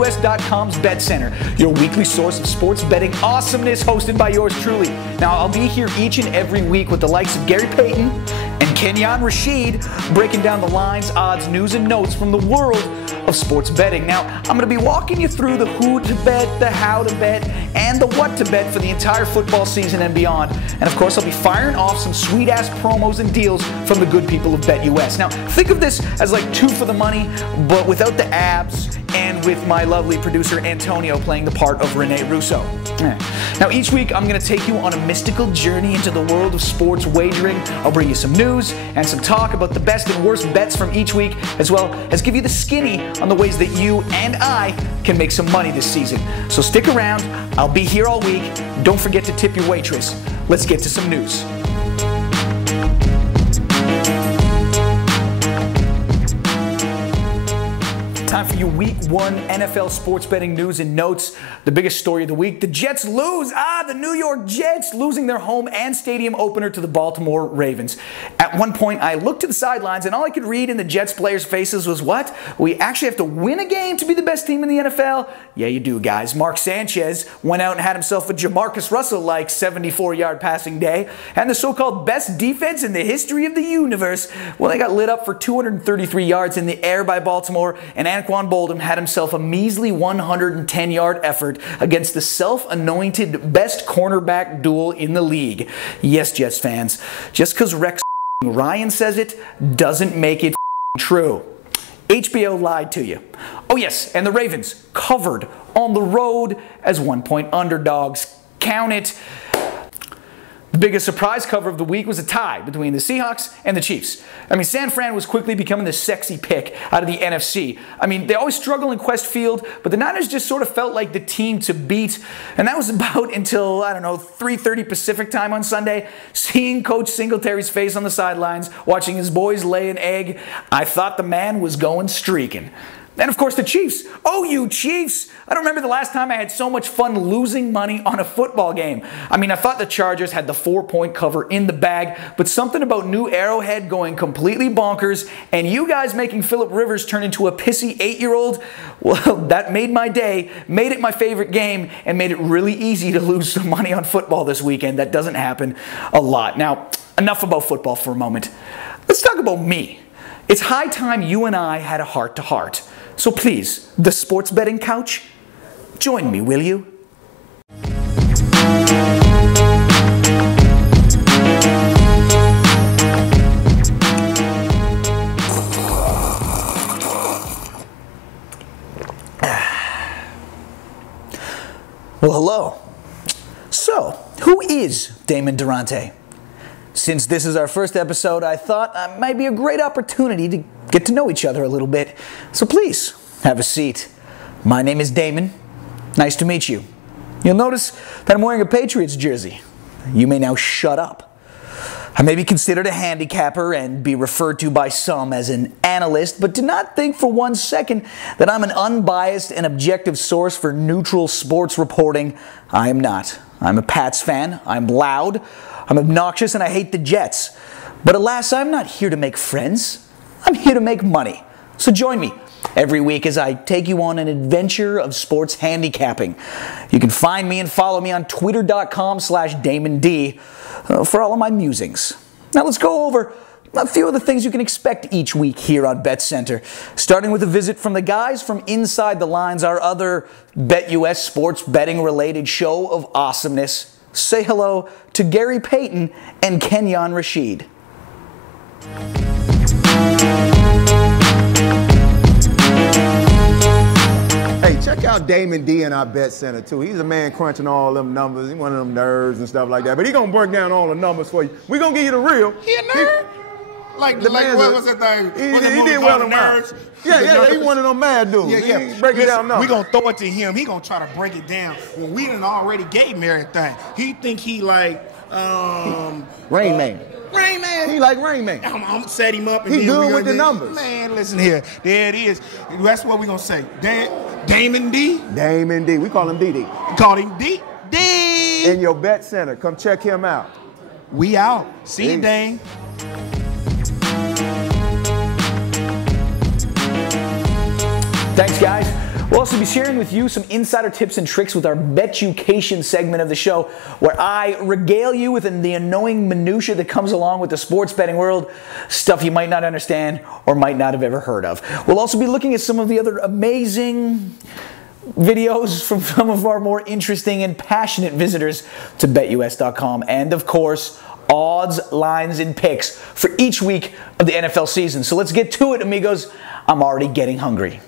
BetUS.com's BetCenter, your weekly source of sports betting awesomeness, hosted by yours truly. Now, I'll be here each and every week with the likes of Gary Payton and Kenyon Rashid, breaking down the lines, odds, news, and notes from the world of sports betting. Now, I'm going to be walking you through the who to bet, the how to bet, and the what to bet for the entire football season and beyond. And of course, I'll be firing off some sweet-ass promos and deals from the good people of BetUS. Now, think of this as like two for the money, but without the abs, and with my lovely producer Antonio playing the part of Rene Russo. Now, each week I'm going to take you on a mystical journey into the world of sports wagering. I'll bring you some news and some talk about the best and worst bets from each week, as well as give you the skinny on the ways that you and I can make some money this season. So stick around. I'll be here all week. Don't forget to tip your waitress. Let's get to some news. Time for your Week 1 NFL sports betting news and notes. The biggest story of the week, the Jets lose. The New York Jets losing their home and stadium opener to the Baltimore Ravens. At one point, I looked to the sidelines and all I could read in the Jets players' faces was, what? We actually have to win a game to be the best team in the NFL? Yeah, you do, guys. Mark Sanchez went out and had himself a Jamarcus Russell-like 74-yard passing day. And the so-called best defense in the history of the universe, well, they got lit up for 233 yards in the air by Baltimore, and Anquan Boldin had himself a measly 110-yard effort against the self-anointed best cornerback duel in the league. Yes, Jets fans, just because Rex Ryan says it doesn't make it true. HBO lied to you. Oh yes, and the Ravens covered on the road as 1-point underdogs. Count it. The biggest surprise cover of the week was a tie between the Seahawks and the Chiefs. I mean, San Fran was quickly becoming the sexy pick out of the NFC. I mean, they always struggle in Quest Field, but the Niners just sort of felt like the team to beat. And that was about until, 3:30 Pacific time on Sunday. Seeing Coach Singletary's face on the sidelines, watching his boys lay an egg, I thought the man was going streaking. And of course the Chiefs. Oh, you Chiefs! I don't remember the last time I had so much fun losing money on a football game. I mean, I thought the Chargers had the 4-point cover in the bag, but something about New Arrowhead going completely bonkers and you guys making Phillip Rivers turn into a pissy 8-year-old, well, that made my day, made it my favorite game, and made it really easy to lose some money on football this weekend. That doesn't happen a lot. Now, enough about football for a moment. Let's talk about me. It's high time you and I had a heart-to-heart. So please, the sports betting couch, join me, will you? Well, hello. So, who is Damon Durante? Since this is our first episode, I thought it might be a great opportunity to get to know each other a little bit. So please, have a seat. My name is Damon. Nice to meet you. You'll notice that I'm wearing a Patriots jersey. You may now shut up. I may be considered a handicapper and be referred to by some as an analyst, but do not think for 1 second that I'm an unbiased and objective source for neutral sports reporting. I am not. I'm a Pats fan. I'm loud. I'm obnoxious and I hate the Jets. But alas, I'm not here to make friends. I'm here to make money. So join me every week as I take you on an adventure of sports handicapping. You can find me and follow me on twitter.com/DamonD for all of my musings. Now let's go over a few of the things you can expect each week here on BetCenter, starting with a visit from the guys from Inside the Lines, our other BetUS sports betting related show of awesomeness. Say hello to Gary Payton and Kenyon Rashid. Hey, check out Damon D in our BetCenter too. He's a man crunching all them numbers. He's one of them nerds and stuff like that. But he gonna break down all the numbers for you. We gonna give you the real. He a nerd? What was that thing? He did well on nerds. Yeah, he one of them mad dudes. Yeah. Break it down numbers. We gonna throw it to him. He gonna try to break it down. When we done already gave him everything. He think he like Rain Man. Rain Man. He like Rain Man. I'm set him up. And he good with the numbers. Man, listen here. There it is. That's what we gonna say. Damon D. Damon D. We call him DD. We call him D. In your BetCenter. Come check him out. We out. See you, Dame. Thanks, guys. We'll also be sharing with you some insider tips and tricks with our Betucation segment of the show, where I regale you with the annoying minutia that comes along with the sports betting world, stuff you might not understand or might not have ever heard of. We'll also be looking at some of the other amazing videos from some of our more interesting and passionate visitors to BetUS.com, and of course, odds, lines, and picks for each week of the NFL season. So let's get to it, amigos. I'm already getting hungry.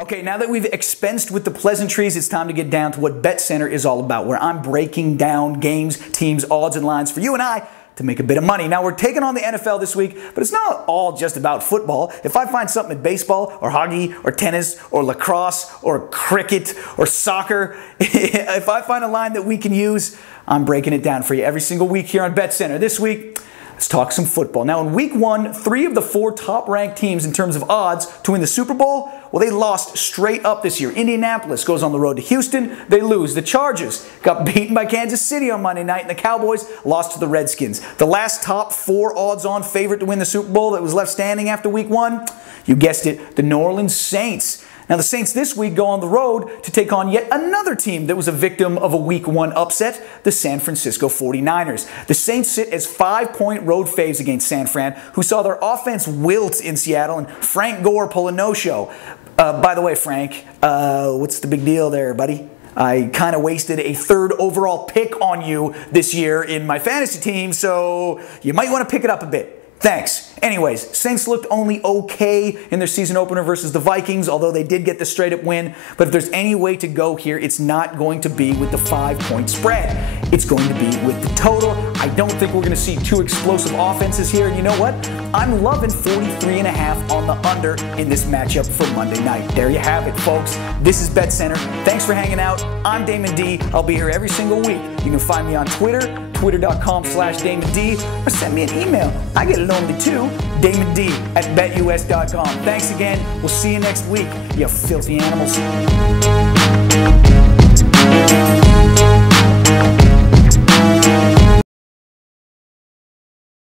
Okay, now that we've expensed with the pleasantries, it's time to get down to what BetCenter is all about, where I'm breaking down games, teams, odds, and lines for you and I to make a bit of money. Now, we're taking on the NFL this week, but it's not all just about football. If I find something in baseball or hockey or tennis or lacrosse or cricket or soccer, if I find a line that we can use, I'm breaking it down for you every single week here on BetCenter. This week, let's talk some football. Now, in week 1, 3 of the 4 top-ranked teams in terms of odds to win the Super Bowl, well, they lost straight up this year. Indianapolis goes on the road to Houston. They lose. The Chargers got beaten by Kansas City on Monday night, and the Cowboys lost to the Redskins. The last top 4 odds-on favorite to win the Super Bowl that was left standing after week 1, you guessed it, the New Orleans Saints. Now, the Saints this week go on the road to take on yet another team that was a victim of a Week 1 upset, the San Francisco 49ers. The Saints sit as 5-point road faves against San Fran, who saw their offense wilt in Seattle and Frank Gore pull a no-show. By the way, Frank, what's the big deal there, buddy? I kind of wasted a 3rd overall pick on you this year in my fantasy team, so you might want to pick it up a bit. Thanks. Anyways, Saints looked only okay in their season opener versus the Vikings, although they did get the straight-up win. But if there's any way to go here, it's not going to be with the 5-point spread. It's going to be with the total. I don't think we're going to see 2 explosive offenses here. And you know what? I'm loving 43.5 on the under in this matchup for Monday night. There you have it, folks. This is BetCenter. Thanks for hanging out. I'm Damon D. I'll be here every single week. You can find me on Twitter, twitter.com/Damon D, or send me an email. I get lonely too, DamonD@BetUS.com. Thanks again. We'll see you next week, you filthy animals.